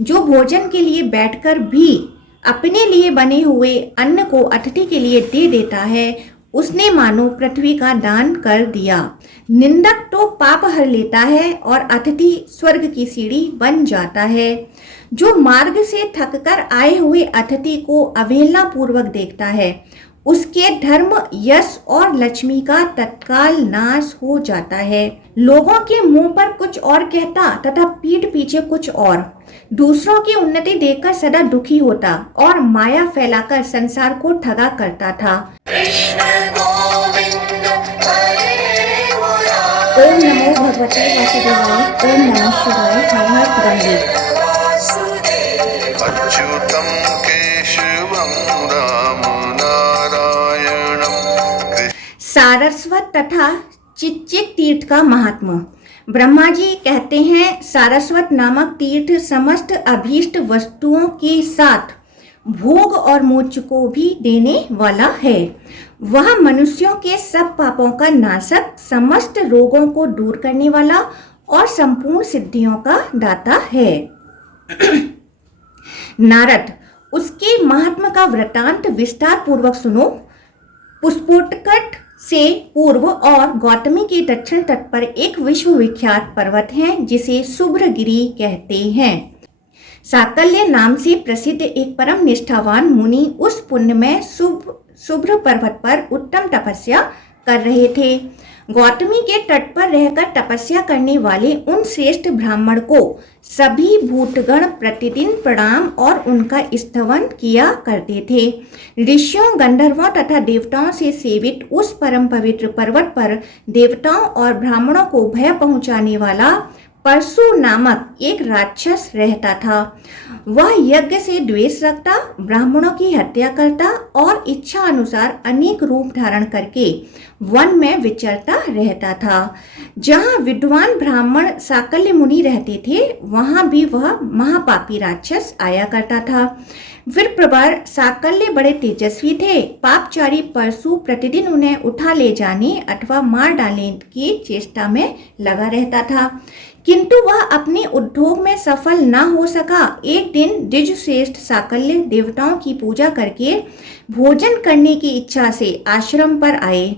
जो भोजन के लिए बैठकर भी अपने लिए बने हुए अन्न को अतिथि के लिए दे देता है, उसने मानो पृथ्वी का दान कर दिया। निंदक तो पाप हर लेता है और अतिथि स्वर्ग की सीढ़ी बन जाता है। जो मार्ग से थककर आए हुए अतिथि को अवहेलना पूर्वक देखता है, उसके धर्म, यश और लक्ष्मी का तत्काल नाश हो जाता है। लोगों के मुंह पर कुछ और कहता तथा पीठ पीछे कुछ और, दूसरों की उन्नति देखकर सदा दुखी होता और माया फैलाकर संसार को ठगा करता था। ओम नमो भगवते वासुदेवाय। ओम नमः शिवाय। हर हर गंगे। अच्युतम केशवम राम नारायणम। सारस्वत तथा चिचिक तीर्थ का महात्मा। ब्रह्मा जी कहते हैं, सारस्वत नामक तीर्थ समस्त अभीष्ट वस्तुओं के साथ भोग और मोक्ष को भी देने वाला है। वह मनुष्यों के सब पापों का नाशक, समस्त रोगों को दूर करने वाला और संपूर्ण सिद्धियों का दाता है। नारद, उसके महात्मा का वृतांत विस्तार पूर्वक सुनो। पुष्पोटकट से पूर्व और गौतमी के दक्षिण तट पर एक विश्वविख्यात पर्वत है जिसे शुभ्रगिरि कहते हैं। साकल्य नाम से प्रसिद्ध एक परम निष्ठावान मुनि उस पुण्यमय शुभ्र पर्वत पर उत्तम तपस्या कर रहे थे। गौतमी के तट पर रहकर तपस्या करने वाले उन श्रेष्ठ ब्राह्मण को सभी भूतगण प्रतिदिन प्रणाम और उनका स्तवन किया करते थे। ऋषियों, गंधर्वों तथा देवताओं से सेवित उस परम पवित्र पर्वत पर देवताओं और ब्राह्मणों को भय पहुंचाने वाला परशु नामक एक राक्षस रहता था। वह यज्ञ से द्वेष रखता, ब्राह्मणों की हत्या करता और इच्छा अनुसार अनेक रूप धारण करके वन में विचरता रहता था। जहाँ विद्वान ब्राह्मण साकल्य मुनि रहते थे, वहाँ भी वह महापापी राक्षस आया करता था। वीरप्रवर साकल्य बड़े तेजस्वी थे। पापचारी परशु प्रतिदिन उन्हें उठा ले जाने अथवा मार डालने की चेष्टा में लगा रहता था, किंतु वह अपने उद्योग में सफल न हो सका। एक दिन द्विजश्रेष्ठ साकल्य देवताओं की पूजा करके भोजन करने की इच्छा से आश्रम पर आए।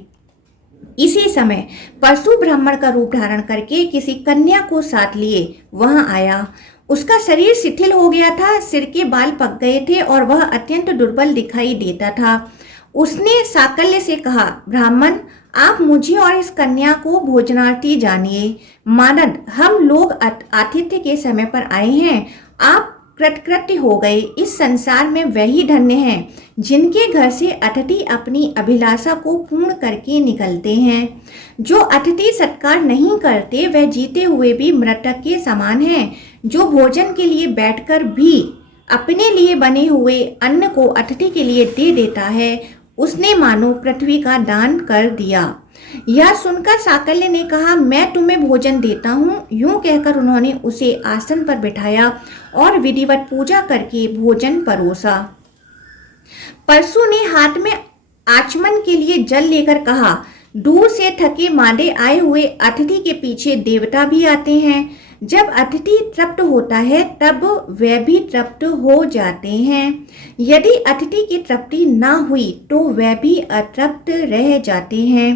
इसी समय परशु ब्राह्मण का रूप धारण करके किसी कन्या को साथ लिए वहां आया। उसका शरीर शिथिल हो गया था, सिर के बाल पक गए थे और वह अत्यंत दुर्बल दिखाई देता था। उसने साकल्य से कहा, ब्राह्मण, आप मुझे और इस कन्या को भोजनार्थी जानिए। मानद, हम लोग आतिथ्य के समय पर आए हैं। आप कृतकृत्य हो गए। इस संसार में वही धन्य हैं जिनके घर से अतिथि अपनी अभिलाषा को पूर्ण करके निकलते हैं। जो अतिथि सत्कार नहीं करते वह जीते हुए भी मृतक के समान हैं। जो भोजन के लिए बैठकर भी अपने लिए बने हुए अन्न को अतिथि के लिए दे देता है, उसने मानो पृथ्वी का दान कर दिया। यह सुनकर साकल्य ने कहा, मैं तुम्हें भोजन देता हूँ। यूं कहकर उन्होंने उसे आसन पर बिठाया और विधिवत पूजा करके भोजन परोसा। परशु ने हाथ में आचमन के लिए जल लेकर कहा, दूर से थके मांदे आए हुए अतिथि के पीछे देवता भी आते हैं। जब अतिथि तृप्त होता है तब वे भी तृप्त हो जाते हैं। यदि अतिथि की तृप्ति न हुई तो वे भी अतृप्त रह जाते हैं।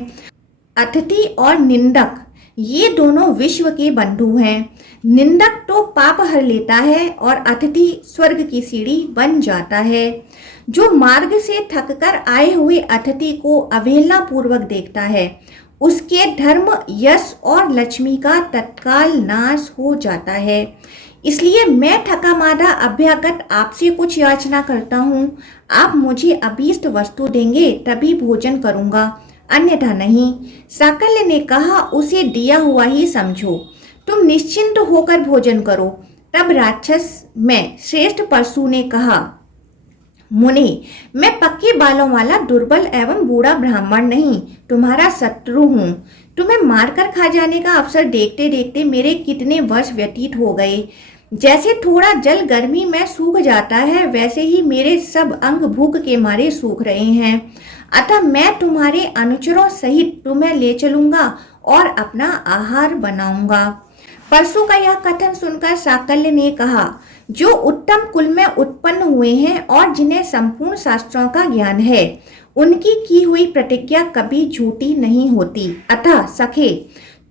अतिथि और निंदक ये दोनों विश्व के बंधु हैं। निंदक तो पाप हर लेता है और अतिथि स्वर्ग की सीढ़ी बन जाता है। जो मार्ग से थककर आए हुए अतिथि को अवहेलना पूर्वक देखता है, उसके धर्म, यश और लक्ष्मी का तत्काल नाश हो जाता है। इसलिए मैं थका मादा अभ्यागत आपसे कुछ याचना करता हूँ। आप मुझे अभीष्ट वस्तु देंगे तभी भोजन करूँगा, अन्यथा नहीं। साकल्य ने कहा, उसे दिया हुआ ही समझो। तुम निश्चिंत होकर भोजन करो। तब राक्षस में श्रेष्ठ परशु ने कहा, मुनि, मैं पक्के बालों वाला दुर्बल एवं बूढ़ा ब्राह्मण नहीं, तुम्हारा शत्रु हूँ। तुम्हें मारकर खा जाने का अवसर देखते देखते मेरे कितने वर्ष व्यतीत हो गए। जैसे थोड़ा जल गर्मी में सूख जाता है, वैसे ही मेरे सब अंग भूख के मारे सूख रहे हैं। अतः मैं तुम्हारे अनुचरों सहित तुम्हें ले चलूंगा और अपना आहार बनाऊंगा। परशु का यह कथन सुनकर साकल्य ने कहा, जो उत्तम कुल में उत्पन्न हुए हैं और जिन्हें संपूर्ण शास्त्रों का ज्ञान है, उनकी की हुई प्रतिज्ञा कभी झूठी नहीं होती। अतः सखे,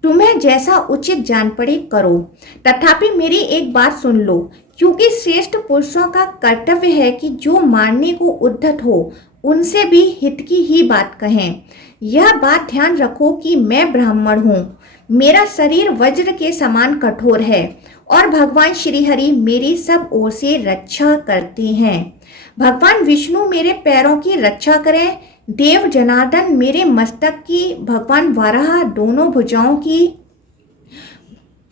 तुम्हें जैसा उचित जान पड़े करो, तथापि मेरी एक बात सुन लो, क्योंकि श्रेष्ठ पुरुषों का कर्तव्य है कि जो मारने को उद्धत हो उनसे भी हित की ही बात कहें। यह बात ध्यान रखो कि मैं ब्राह्मण हूँ, मेरा शरीर वज्र के समान कठोर है और भगवान श्री हरि मेरी सब ओर से रक्षा करते हैं। भगवान विष्णु मेरे पैरों की रक्षा करें, देव जनार्दन मेरे मस्तक की, भगवान वाराह दोनों भुजाओं की,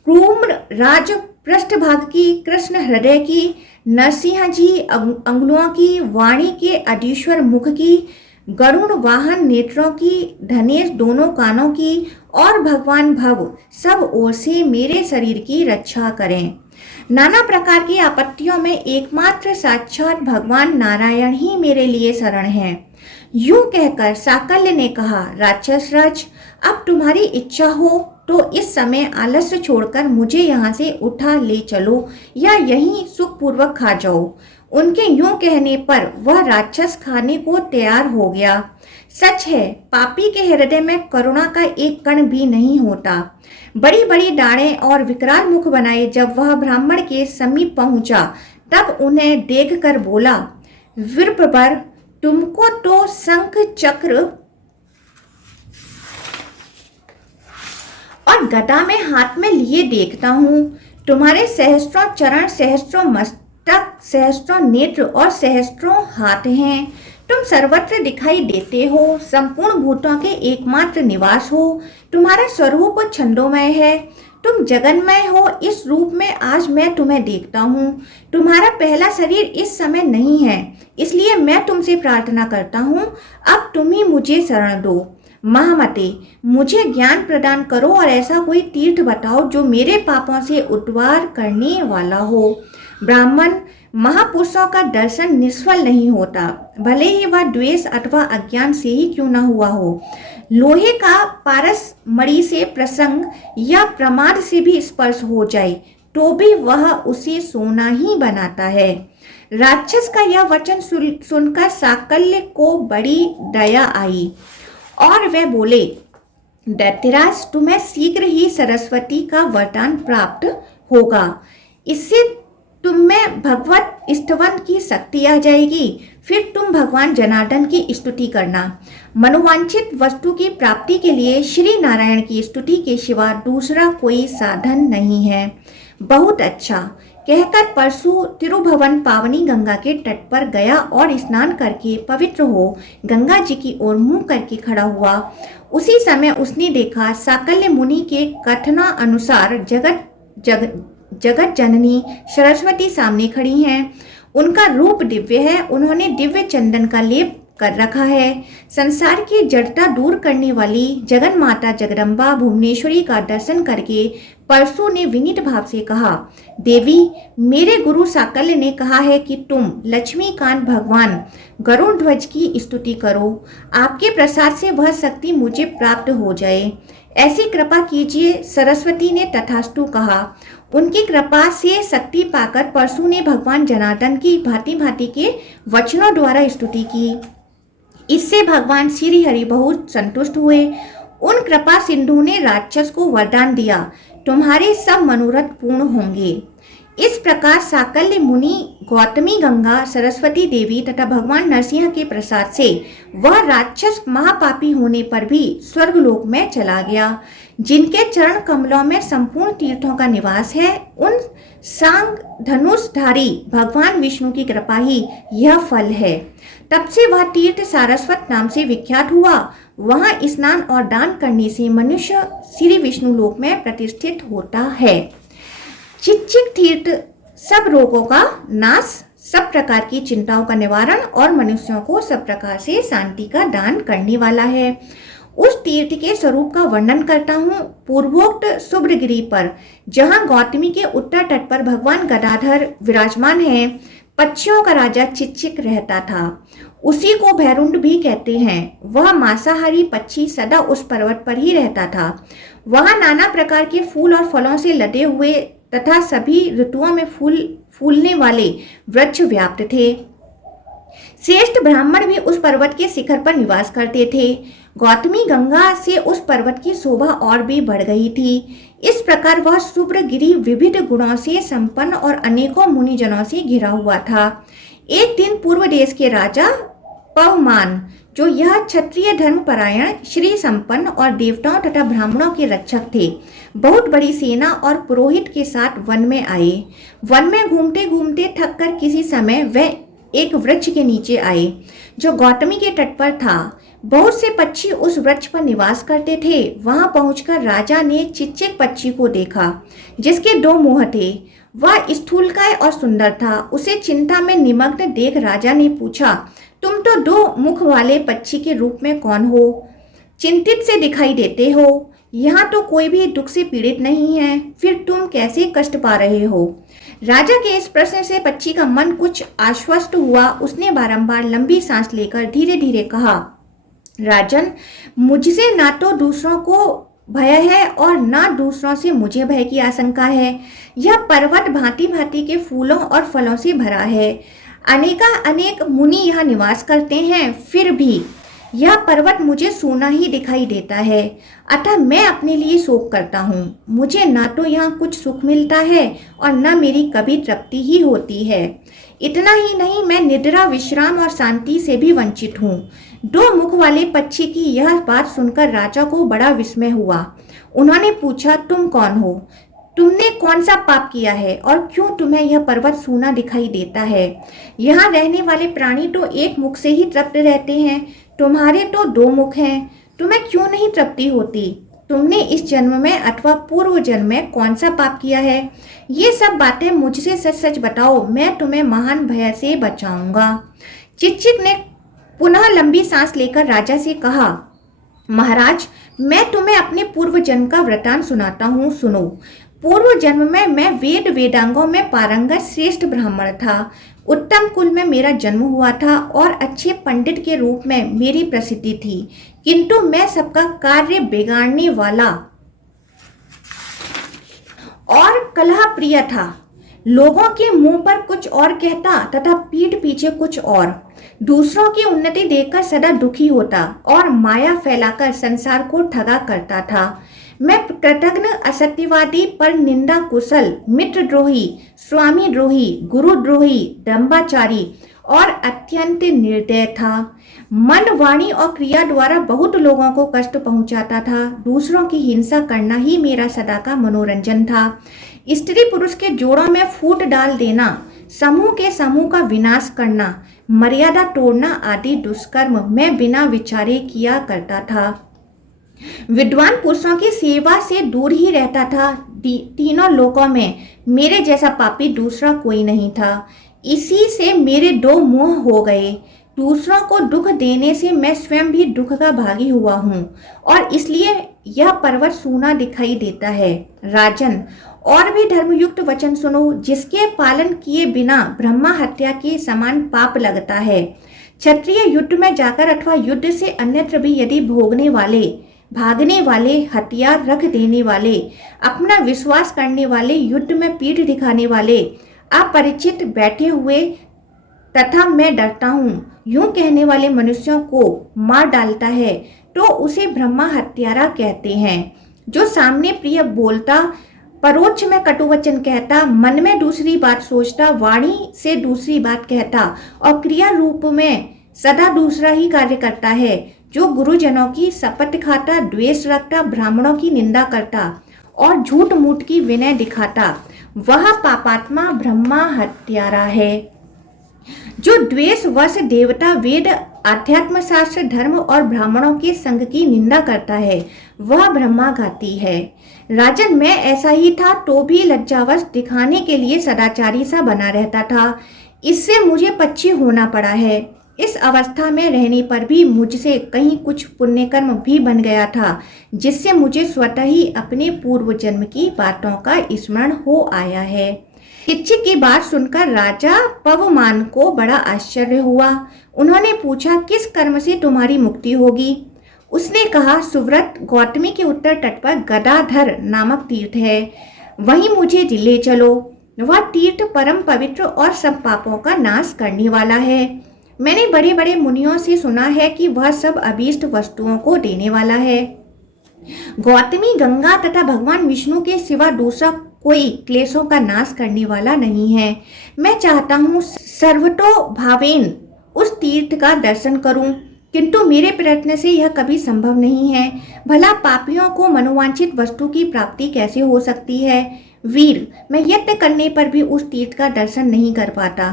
क्रूम्र राज पृष्ठभाग की, कृष्ण हृदय की, नरसिंह जी अंगुलों की, वाणी के अधीश्वर मुख की, गरुण वाहन नेत्रों की, धनेश दोनों कानों की और भगवान भव सब ओर से मेरे शरीर की रक्षा करें। नाना प्रकार की आपत्तियों में एकमात्र साक्षात भगवान नारायण ही मेरे लिए शरण हैं। यूं कहकर साकल्य ने कहा, राक्षस राज, अब तुम्हारी इच्छा हो तो इस समय आलस्य छोड़कर मुझे यहाँ से उठा ले चलो या यहीं सुखपूर्वक खा जाओ। उनके यूं कहने पर वह राक्षस खाने को तैयार हो गया। सच है, पापी के हृदय में करुणा का एक कण भी नहीं होता। बड़ी बड़ी दाढ़ें और विकराल मुख बनाए जब वह ब्राह्मण के समीप पहुंचा, तब उन्हें देखकर बोला, विप्रवर, तुमको तो शंख चक्र और गदा में हाथ में लिए देखता हूँ। तुम्हारे सहस्त्रों चरण, सहस्त्रों मस्तक, सहस्त्रों नेत्र और सहस्त्रों हाथ हैं। तुम सर्वत्र दिखाई देते हो, संपूर्ण भूतों के एकमात्र निवास हो। तुम्हारा स्वरूप छंदोमय है, तुम जगन्मय हो। इस रूप में आज मैं तुम्हें देखता हूँ। तुम्हारा पहला शरीर इस समय नहीं है, इसलिए मैं तुमसे प्रार्थना करता हूँ, अब तुम ही मुझे शरण दो। महामते, मुझे ज्ञान प्रदान करो और ऐसा कोई तीर्थ बताओ जो मेरे पापों से उद्धार करने वाला हो। ब्राह्मण, महापुरुषों का दर्शन निष्फल नहीं होता, भले ही वह द्वेष अथवा अज्ञान से ही क्यों न हुआ हो। लोहे का पारस मणि से प्रसंग या प्रमाद से भी स्पर्श हो जाए तो भी वह उसे सोना ही बनाता है। राक्षस का यह वचन सुनकर साकल्य को बड़ी दया आई और वे बोले, दैत्यराज, तुम्हें शीघ्र ही सरस्वती का वरदान प्राप्त होगा। इससे तुम में भगवत स्तवन की शक्ति आ जाएगी। फिर तुम भगवान जनार्दन की स्तुति करना। मनोवांछित वस्तु की प्राप्ति के लिए श्री नारायण की स्तुति के सिवा दूसरा कोई साधन नहीं है। बहुत अच्छा, कहकर परसु तिरुभुवन पावनी गंगा के तट पर गया और स्नान करके पवित्र हो गंगा जी की ओर मुंह करके खड़ा हुआ। उसी समय उसने देखा साकल्य मुनि के कथना अनुसार जगत जननी सरस्वती सामने खड़ी हैं। उनका रूप दिव्य है, उन्होंने दिव्य चंदन का लेप कर रखा है। संसार की जड़ता दूर करने वाली जगन माता जगदम्बा भुवनेश्वरी का दर्शन करके परसु ने विनीत भाव से कहा, देवी, मेरे गुरु साकल्य ने कहा है कि तुम लक्ष्मीकांत भगवान गरुड़ ध्वज की स्तुति करो। आपके प्रसाद से वह शक्ति मुझे प्राप्त हो जाए, ऐसी कृपा कीजिए। सरस्वती ने तथास्तु कहा। उनकी कृपा से शक्ति पाकर परसु ने भगवान जनार्दन की भांति भांति के वचनों द्वारा स्तुति की। इससे भगवान श्री हरि बहुत संतुष्ट हुए। उन कृपा सिंधु ने राक्षस को वरदान दिया, तुम्हारे सब मनोरथ पूर्ण होंगे। इस प्रकार साकल्य मुनि, गौतमी गंगा, सरस्वती देवी तथा भगवान नरसिंह के प्रसाद से वह राक्षस महापापी होने पर भी स्वर्गलोक में चला गया। जिनके चरण कमलों में संपूर्ण तीर्थों का निवास है, उन सांग धनुषधारी भगवान विष्णु की कृपा ही यह फल है। तब से वह तीर्थ सारस्वत नाम से विख्यात हुआ। वहां स्नान और दान करने से मनुष्य श्री विष्णु लोक में प्रतिष्ठित होता है। चिच्चिक तीर्थ सब रोगों का नाश, सब प्रकार की चिंताओं का निवारण और मनुष्यों को सब प्रकार से शांति का दान करने वाला है। उस तीर्थ के स्वरूप का वर्णन करता हूँ। पूर्वोक्त शुभ्रगिरी पर, जहाँ गौतमी के उत्तर तट पर भगवान गदाधर विराजमान है, पक्षियों का राजा चिच्चिक रहता था। उसी को भैरुंड भी कहते हैं। वह मांसाहारी पक्षी सदा उस पर्वत पर ही रहता था। वहाँ नाना प्रकार के फूल और फलों से लदे हुए तथा सभी ऋतुओं में फूलने वाले वृक्ष व्याप्त थे। श्रेष्ठ ब्राह्मण भी उस पर्वत के शिखर पर निवास करते थे। गौतमी गंगा से उस पर्वत की शोभा और भी बढ़ गई थी। इस प्रकार वह शुभ्रगिरि विविध गुणों से संपन्न और अनेकों मुनिजनों से घिरा हुआ था। एक दिन पूर्व देश के राजा पवमान, जो यह क्षत्रिय धर्मपरायण, श्री संपन्न और देवताओं तथा ब्राह्मणों के रक्षक थे, बहुत बड़ी सेना और पुरोहित के साथ वन में आए। वन में घूमते घूमते थक कर किसी समय वह एक वृक्ष के नीचे आए जो गौतमी के तट पर था। बहुत से पक्षी उस वृक्ष पर निवास करते थे। वहां पहुंचकर राजा ने एक चिच्चिक पक्षी को देखा जिसके 2 मुंह थे। वह स्थूलकाय और सुंदर था। उसे चिंता में निमग्न देख राजा ने पूछा, तुम तो 2 मुख वाले पक्षी के रूप में कौन हो? चिंतित से दिखाई देते हो। यहाँ तो कोई भी दुख से पीड़ित नहीं है, फिर तुम कैसे कष्ट पा रहे हो? राजा के इस प्रश्न से पक्षी का मन कुछ आश्वस्त हुआ। उसने बारंबार लंबी सांस लेकर धीरे धीरे कहा, राजन, मुझसे ना तो दूसरों को भय है और ना दूसरों से मुझे भय की आशंका है। यह पर्वत भांति भांति के फूलों और फलों से भरा है। अनेक मुनि यहाँ निवास करते हैं, फिर भी यह पर्वत मुझे सूना ही दिखाई देता है। अतः मैं अपने लिए शोक करता हूँ। मुझे ना तो यहाँ कुछ सुख मिलता है और न मेरी कभी तृप्ति ही होती है। इतना ही नहीं, मैं निद्रा, विश्राम और शांति से भी वंचित हूँ। 2 मुख वाले पक्षी की यह बात सुनकर राजा को बड़ा विस्मय हुआ। उन्होंने पूछा, तुम कौन हो? तुमने कौन सा पाप किया है और क्यों तुम्हें यह पर्वत सूना दिखाई देता है? यहाँ रहने वाले प्राणी तो एक मुख से ही तृप्त रहते हैं, तुम्हारे तो 2 मुख हैं। तुम्हें क्यों नहीं तृप्ति होती? तुमने इस जन्म में अथवा पूर्व जन्म में कौन सा पाप किया है? ये सब बातें मुझसे सच सच बताओ, मैं तुम्हें महान भय से बचाऊंगा। चिच्चिक ने पुनः लंबी सांस लेकर राजा से कहा, महाराज, मैं तुम्हें अपने पूर्व जन्म का वृतांत सुनाता हूँ, सुनो। पूर्व जन्म में मैं वेदांगों में पारंगत श्रेष्ठ ब्राह्मण था। उत्तम कुल में मेरा जन्म हुआ था और अच्छे पंडित के रूप में मेरी प्रसिद्धि थी, किंतु मैं सबका कार्य बिगाड़ने वाला और कलह प्रिय था। लोगों के मुंह पर कुछ और कहता तथा पीठ पीछे कुछ और। दूसरों की उन्नति देखकर सदा दुखी होता और माया फैलाकर संसार को ठगा करता था। मैं कृतघ्न, असत्यवादी, पर निंदा कुशल, मित्रद्रोही, स्वामी द्रोही, गुरुद्रोही, दंभाचारी और अत्यंत निर्दय था। मन, वाणी और क्रिया द्वारा बहुत लोगों को कष्ट पहुंचाता था। दूसरों की हिंसा करना ही मेरा सदा का मनोरंजन था। स्त्री पुरुष के जोड़ों में फूट डाल देना, समूह के समूह का विनाश करना, मर्यादा तोड़ना आदि दुष्कर्म मैं बिना विचारे किया करता था। विद्वान पुरुषों की सेवा से दूर ही रहता था। तीनों लोकों में मेरे जैसा पापी दूसरा कोई नहीं था। इसी से मेरे 2 मुंह हो गए। दूसरों को दुख देने से मैं स्वयं भी दुख का भागी हुआ हूँ और इसलिए यह पर्वत सूना दिखाई देता है। राजन, और भी धर्मयुक्त वचन सुनो, जिसके पालन किए बिना ब्रह्मा हत्या के समान पाप लगता है। क्षत्रिय युद्ध में जाकर अथवा युद्ध से अन्यत्र भी यदि भागने वाले, हथियार रख देने वाले, अपना विश्वास करने वाले, युद्ध में पीठ दिखाने वाले, अपरिचित बैठे हुए तथा मैं डरता हूँ यूं कहने वाले मनुष्यों को मार डालता है तो उसे ब्रह्मा हत्यारा कहते हैं। जो सामने प्रिय बोलता, परोक्ष में कटुवचन कहता, मन में दूसरी बात सोचता, वाणी से दूसरी बात कहता और क्रिया रूप में सदा दूसरा ही कार्य करता है, जो गुरुजनों की शपथ खाता, द्वेष रखता, ब्राह्मणों की निंदा करता और झूठ मूठ की विनय दिखाता, वह पापात्मा ब्रह्मा हत्यारा है। जो द्वेष वश देवता, वेद, आध्यात्म शास्त्र, धर्म और ब्राह्मणों के संग की निंदा करता है, वह ब्रह्माघाती है। राजन, मैं ऐसा ही था तो भी लज्जावश दिखाने के लिए सदाचारी सा बना रहता था। इससे मुझे पक्षी होना पड़ा है। इस अवस्था में रहने पर भी मुझसे कहीं कुछ पुण्यकर्म भी बन गया था, जिससे मुझे स्वतः ही अपने पूर्व जन्म की बातों का स्मरण हो आया है। चिच्चिक की बात सुनकर राजा पवमान को बड़ा आश्चर्य हुआ। उन्होंने पूछा, किस कर्म से तुम्हारी मुक्ति होगी? उसने कहा, सुव्रत, गौतमी के उत्तर तट पर गदाधर नामक तीर्थ है, वहीं मुझे ले चलो। वह तीर्थ परम पवित्र और सब पापों का नाश करने वाला है। मैंने बड़े बड़े मुनियों से सुना है कि वह सब अभीष्ट वस्तुओं को देने वाला है। गौतमी गंगा तथा भगवान विष्णु के सिवा दूसरा कोई क्लेशों का नाश करने वाला नहीं है। मैं चाहता हूँ सर्वतो भावेन उस तीर्थ का दर्शन करूं, किंतु मेरे प्रयत्न से यह कभी संभव नहीं है। भला पापियों को मनोवांछित वस्तु की प्राप्ति कैसे हो सकती है? वीर, मैं यत्न करने पर भी उस तीर्थ का दर्शन नहीं कर पाता।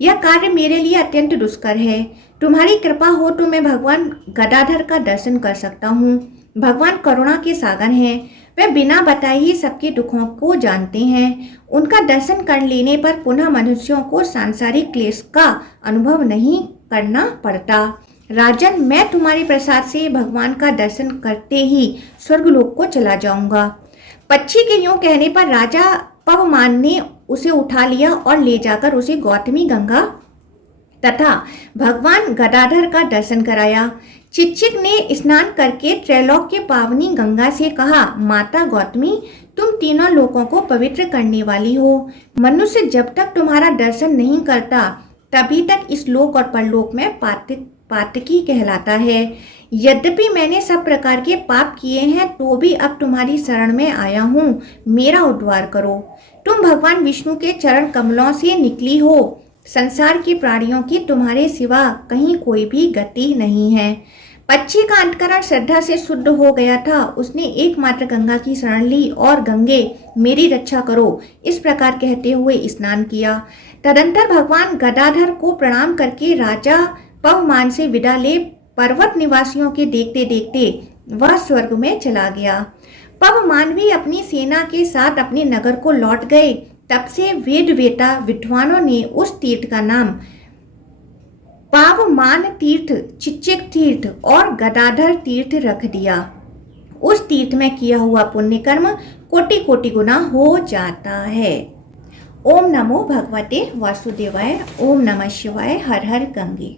यह कार्य मेरे लिए अत्यंत दुष्कर है। तुम्हारी कृपा हो तो मैं भगवान गदाधर का दर्शन कर सकता हूँ। भगवान करुणा के सागर हैं। वे बिना बताए ही सबके दुखों को जानते हैं। उनका दर्शन कर लेने पर पुनः मनुष्यों को सांसारिक क्लेश का अनुभव नहीं करना पड़ता। राजन, मैं तुम्हारे प्रसाद से भगवान का दर्शन करते ही स्वर्गलोक को चला जाऊंगा। पक्षी के यूं कहने पर राजा पवमान ने उसे उठा लिया और ले जाकर उसे गौतमी गंगा तथा भगवान गदाधर का दर्शन कराया। चिच्चिक ने स्नान करके त्रैलोक के पावनी गंगा से कहा, माता गौतमी, तुम तीनों लोकों को पवित्र करने वाली हो। मनुष्य जब तक तुम्हारा दर्शन नहीं करता तभी तक इस लोक और परलोक में पातकी कहलाता है। यद्यपि मैंने सब प्रकार के पाप किए हैं तो भी अब तुम्हारी शरण में आया हूँ, मेरा उद्धार करो। तुम भगवान विष्णु के चरण कमलों से निकली हो। संसार के प्राणियों की तुम्हारे सिवा कहीं कोई भी गति नहीं है। पक्षी का अंतकरण श्रद्धा से शुद्ध हो गया था। उसने एकमात्र गंगा की शरण ली और गंगे मेरी रक्षा करो इस प्रकार कहते हुए स्नान किया। तदंतर भगवान गदाधर को प्रणाम करके राजा पवमान से विदा ले पर्वत निवासियों के देखते देखते वह स्वर्ग में चला गया। पवमान भी अपनी सेना के साथ अपने नगर को लौट गए। तब से वेद वेता विद्वानों ने उस तीर्थ का नाम पावमान तीर्थ, चिच्चिक तीर्थ और गदाधर तीर्थ रख दिया। उस तीर्थ में किया हुआ पुण्य कर्म कोटि कोटि गुना हो जाता है। ओम नमो भगवते वासुदेवाय। ओम नमः शिवाय। हर हर गंगे।